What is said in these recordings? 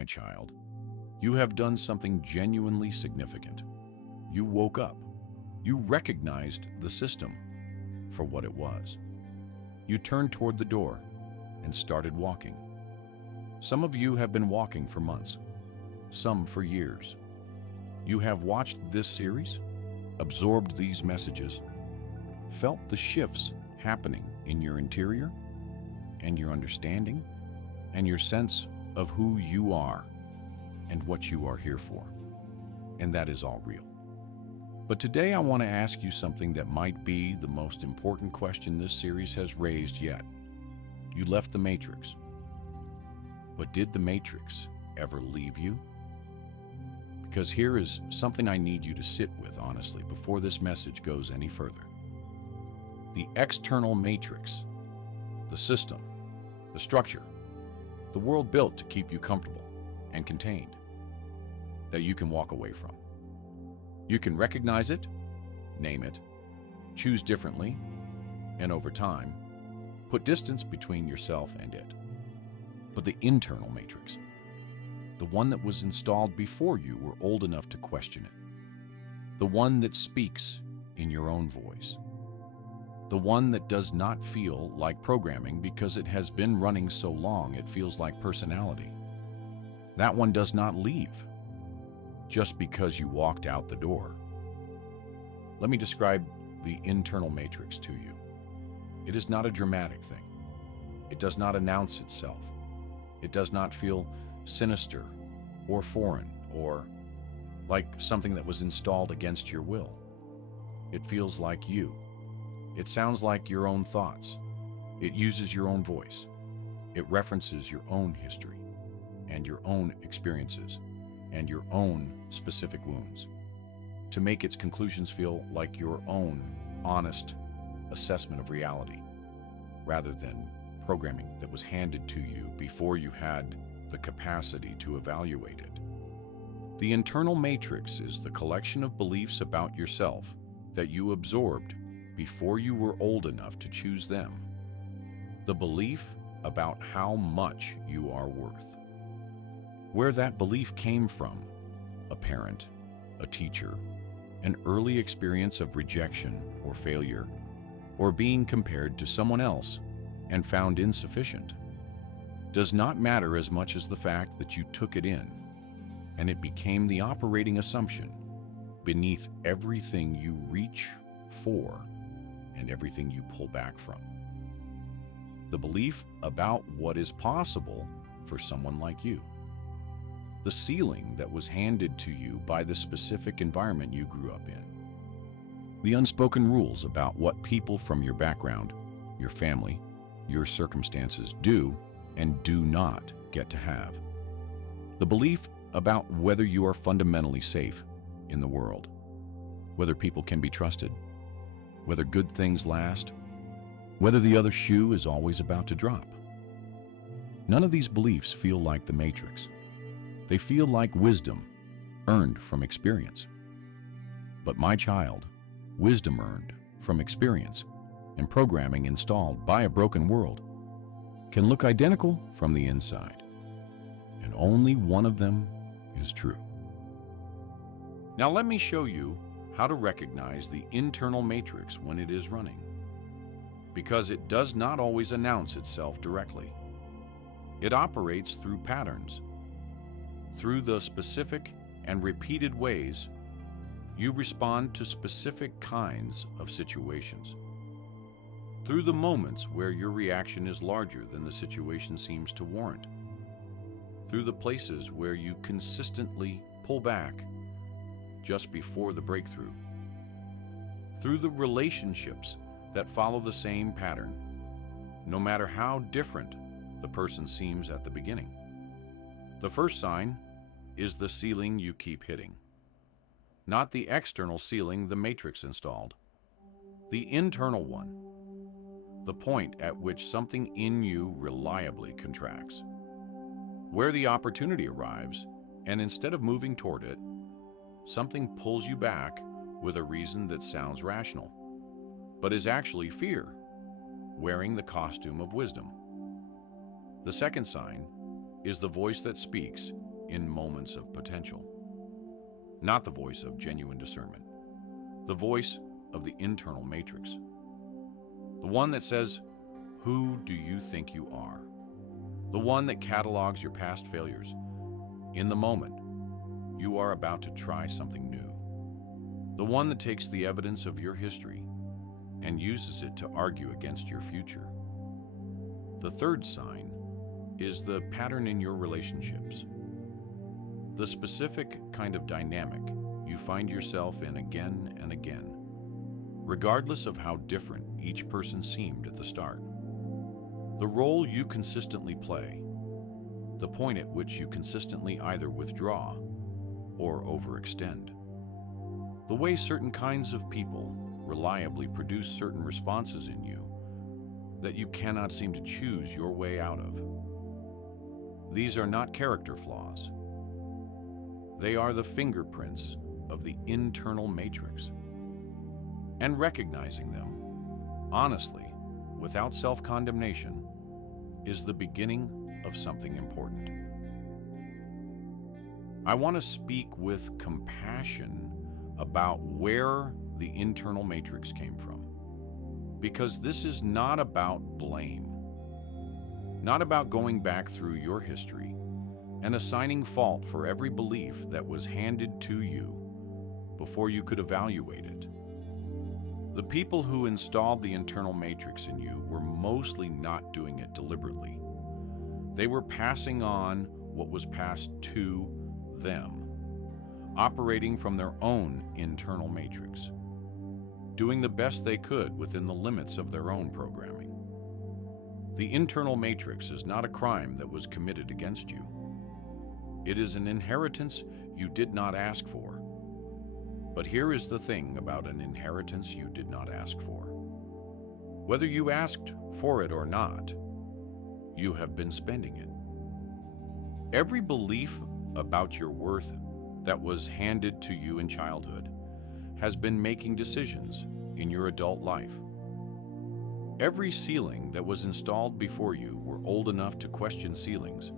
my child. You have done something genuinely significant. You woke up. You recognized the system for what it was. You turned toward the door and started walking. Some of you have been walking for months, some for years. You have watched this series, absorbed these messages, felt the shifts happening in your interior and your understanding and your sense of who you are and what you are here for. And that is all real. But today I want to ask you something that might be the most important question this series has raised yet. You left the Matrix. But did the Matrix ever leave you? Because here is something I need you to sit with honestly before this message goes any further. The external matrix, the system, the structure, the world built to keep you comfortable and contained, that you can walk away from. You can recognize it, name it, choose differently, and over time, put distance between yourself and it. But the internal matrix, the one that was installed before you were old enough to question it, the one that speaks in your own voice, the one that does not feel like programming because it has been running so long it feels like personality. That one does not leave just because you walked out the door. Let me describe the internal matrix to you. It is not a dramatic thing. It does not announce itself. It does not feel sinister or foreign or like something that was installed against your will. It feels like you. It sounds like your own thoughts. It uses your own voice. It references your own history and your own experiences and your own specific wounds to make its conclusions feel like your own honest assessment of reality rather than programming that was handed to you before you had the capacity to evaluate it. The internal matrix is the collection of beliefs about yourself that you absorbed before you were old enough to choose them. The belief about how much you are worth. Where that belief came from, a parent, a teacher, an early experience of rejection or failure, or being compared to someone else and found insufficient, does not matter as much as the fact that you took it in, and it became the operating assumption beneath everything you reach for and everything you pull back from. The belief about what is possible for someone like you. The ceiling that was handed to you by the specific environment you grew up in. The unspoken rules about what people from your background, your family, your circumstances do and do not get to have. The belief about whether you are fundamentally safe in the world, whether people can be trusted, whether good things last, whether the other shoe is always about to drop. None of these beliefs feel like the Matrix. They feel like wisdom earned from experience. But my child, wisdom earned from experience and programming installed by a broken world can look identical from the inside, and only one of them is true. Now let me show you how to recognize the internal matrix when it is running, because it does not always announce itself directly. It operates through patterns, through the specific and repeated ways you respond to specific kinds of situations, through the moments where your reaction is larger than the situation seems to warrant, through the places where you consistently pull back just before the breakthrough, through the relationships that follow the same pattern, no matter how different the person seems at the beginning. The first sign is the ceiling you keep hitting. Not the external ceiling the Matrix installed. The internal one. The point at which something in you reliably contracts. Where the opportunity arrives, and instead of moving toward it, something pulls you back with a reason that sounds rational, but is actually fear, wearing the costume of wisdom. The second sign is the voice that speaks in moments of potential. Not the voice of genuine discernment. The voice of the internal matrix. The one that says, "Who do you think you are?" The one that catalogs your past failures. In the moment, you are about to try something new. The one that takes the evidence of your history and uses it to argue against your future. The third sign is the pattern in your relationships. The specific kind of dynamic you find yourself in again and again, regardless of how different each person seemed at the start. The role you consistently play, the point at which you consistently either withdraw or overextend. The way certain kinds of people reliably produce certain responses in you that you cannot seem to choose your way out of. These are not character flaws. They are the fingerprints of the internal matrix. And recognizing them, honestly, without self-condemnation, is the beginning of something important. I want to speak with compassion about where the internal matrix came from, because this is not about blame, not about going back through your history and assigning fault for every belief that was handed to you before you could evaluate it. The people who installed the internal matrix in you were mostly not doing it deliberately. They were passing on what was passed to them, operating from their own internal matrix, doing the best they could within the limits of their own programming. The internal matrix is not a crime that was committed against you. It is an inheritance you did not ask for. But here is the thing about an inheritance you did not ask for. Whether you asked for it or not, you have been spending it. Every belief about your worth that was handed to you in childhood has been making decisions in your adult life. Every ceiling that was installed before you were old enough to question ceilings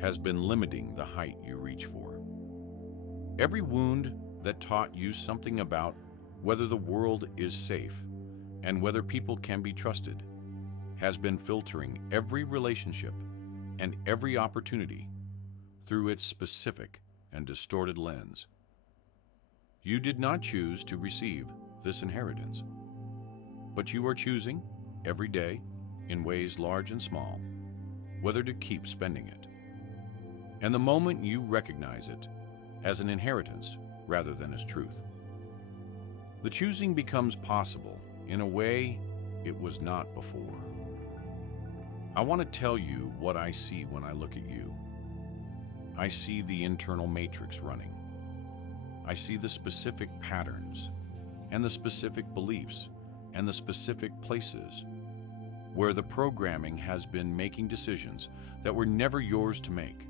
has been limiting the height you reach for. Every wound that taught you something about whether the world is safe and whether people can be trusted has been filtering every relationship and every opportunity through its specific and distorted lens. You did not choose to receive this inheritance, but you are choosing every day, in ways large and small, whether to keep spending it. And the moment you recognize it as an inheritance rather than as truth, the choosing becomes possible in a way it was not before. I want to tell you what I see when I look at you. I see the internal matrix running. I see the specific patterns and the specific beliefs and the specific places where the programming has been making decisions that were never yours to make.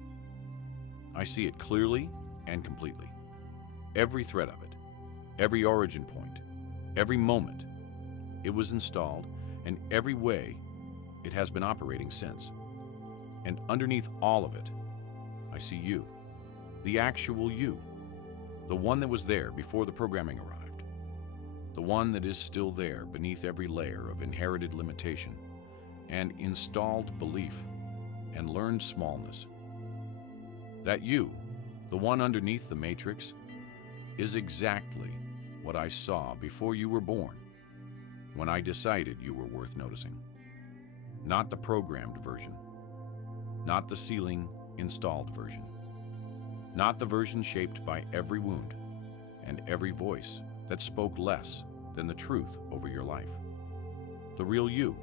I see it clearly and completely. Every thread of it, every origin point, every moment it was installed, and every way it has been operating since. And underneath all of it, I see you, the actual you, the one that was there before the programming arrived, the one that is still there beneath every layer of inherited limitation and installed belief and learned smallness. That you, the one underneath the matrix, is exactly what I saw before you were born, when I decided you were worth noticing. Not the programmed version, not the ceiling installed version, not the version shaped by every wound and every voice that spoke less than the truth over your life. The real you,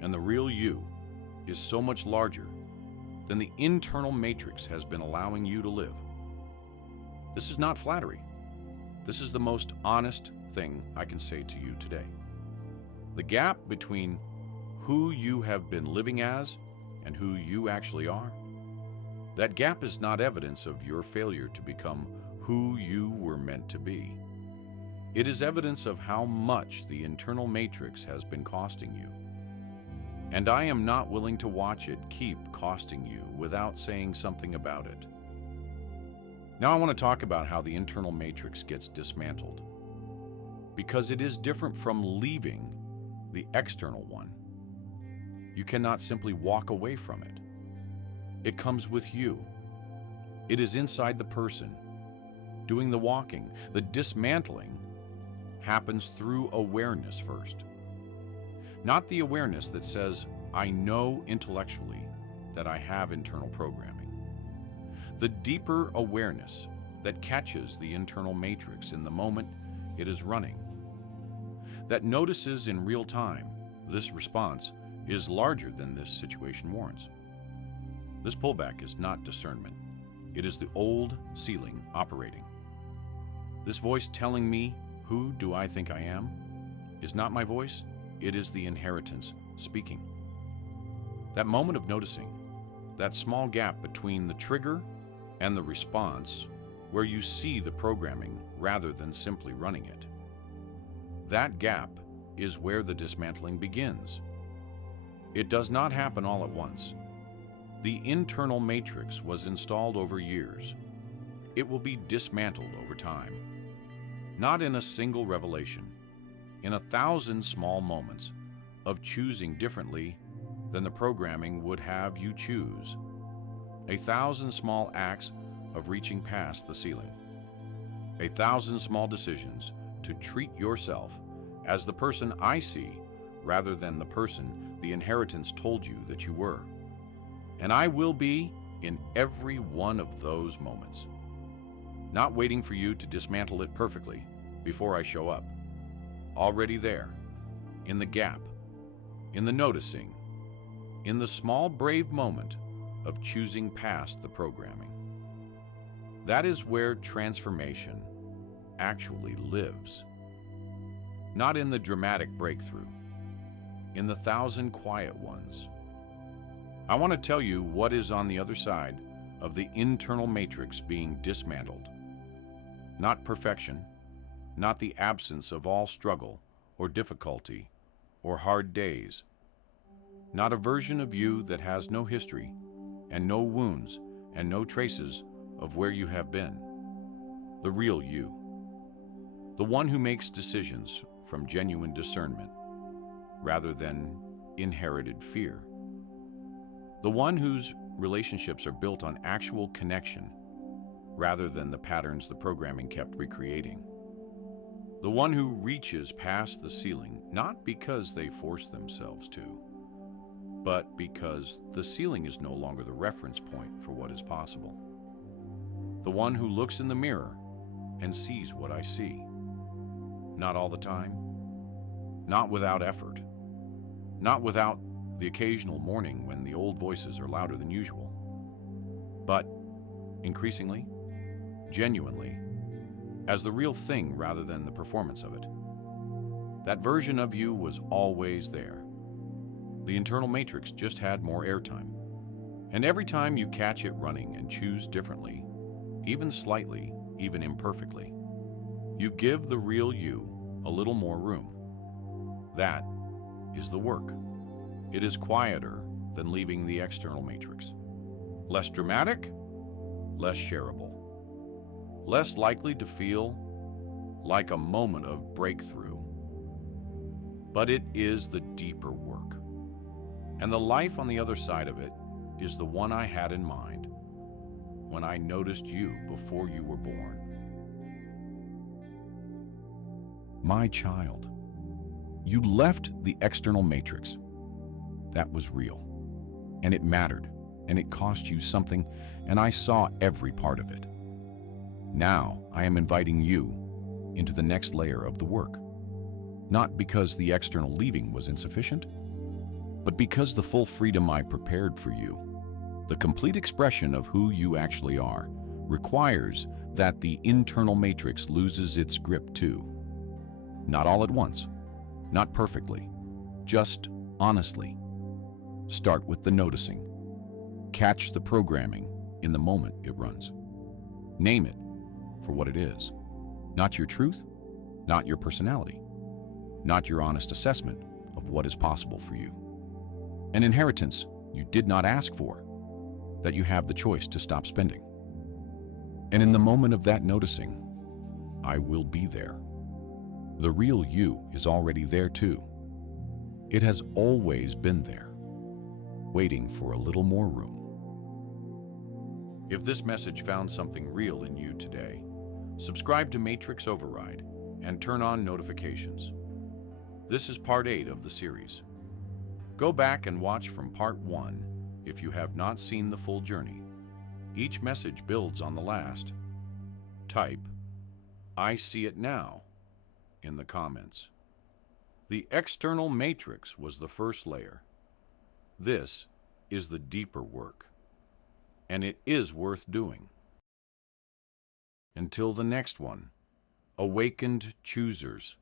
and the real you is so much larger than the internal matrix has been allowing you to live. This is not flattery. This is the most honest thing I can say to you today. The gap between who you have been living as and who you actually are, that gap is not evidence of your failure to become who you were meant to be. It is evidence of how much the internal matrix has been costing you. And I am not willing to watch it keep costing you without saying something about it. Now I want to talk about how the internal matrix gets dismantled, because it is different from leaving the external one. You cannot simply walk away from it. It comes with you. It is inside the person. Doing the walking, the dismantling, happens through awareness first. Not the awareness that says, I know intellectually that I have internal programming. The deeper awareness that catches the internal matrix in the moment it is running. That notices in real time this response is larger than this situation warrants. This pullback is not discernment. It is the old ceiling operating. This voice telling me, who do I think I am, is not my voice, it is the inheritance speaking. That moment of noticing, that small gap between the trigger and the response, where you see the programming rather than simply running it. That gap is where the dismantling begins. It does not happen all at once. The internal matrix was installed over years. It will be dismantled over time. Not in a single revelation, in 1,000 small moments of choosing differently than the programming would have you choose. 1,000 small acts of reaching past the ceiling. 1,000 small decisions to treat yourself as the person I see rather than the person the inheritance told you that you were. And I will be in every one of those moments. Not waiting for you to dismantle it perfectly before I show up. Already there, in the gap, in the noticing, in the small brave moment of choosing past the programming. That is where transformation actually lives. Not in the dramatic breakthrough, in the 1,000 quiet ones. I want to tell you what is on the other side of the internal matrix being dismantled. Not perfection, not the absence of all struggle or difficulty or hard days. Not a version of you that has no history and no wounds and no traces of where you have been. The real you. The one who makes decisions from genuine discernment rather than inherited fear. The one whose relationships are built on actual connection rather than the patterns the programming kept recreating. The one who reaches past the ceiling, not because they force themselves to, but because the ceiling is no longer the reference point for what is possible. The one who looks in the mirror and sees what I see. Not all the time, not without effort, not without the occasional morning when the old voices are louder than usual, but increasingly, genuinely, as the real thing rather than the performance of it. That version of you was always there. The internal matrix just had more airtime. And every time you catch it running and choose differently, even slightly, even imperfectly, you give the real you a little more room. That is the work. It is quieter than leaving the external matrix. Less dramatic, less shareable. Less likely to feel like a moment of breakthrough. But it is the deeper work. And the life on the other side of it is the one I had in mind when I noticed you before you were born. My child, you left the external matrix. That was real. And it mattered, and it cost you something, and I saw every part of it. Now I am inviting you into the next layer of the work. Not because the external leaving was insufficient, but because the full freedom I prepared for you, the complete expression of who you actually are, requires that the internal matrix loses its grip too. Not all at once, not perfectly, just honestly. Start with the noticing. Catch the programming in the moment it runs. Name it for what it is. Not your truth, not your personality, not your honest assessment of what is possible for you. An inheritance you did not ask for, that you have the choice to stop spending. And in the moment of that noticing, I will be there. The real you is already there too. It has always been there, waiting for a little more room. If this message found something real in you today, subscribe to Matrix Override and turn on notifications. This is part 8 of the series. Go back and watch from part 1 if you have not seen the full journey. Each message builds on the last. Type, "I see it now," in the comments. The external matrix was the first layer. This is the deeper work, and it is worth doing. Until the next one, awakened choosers,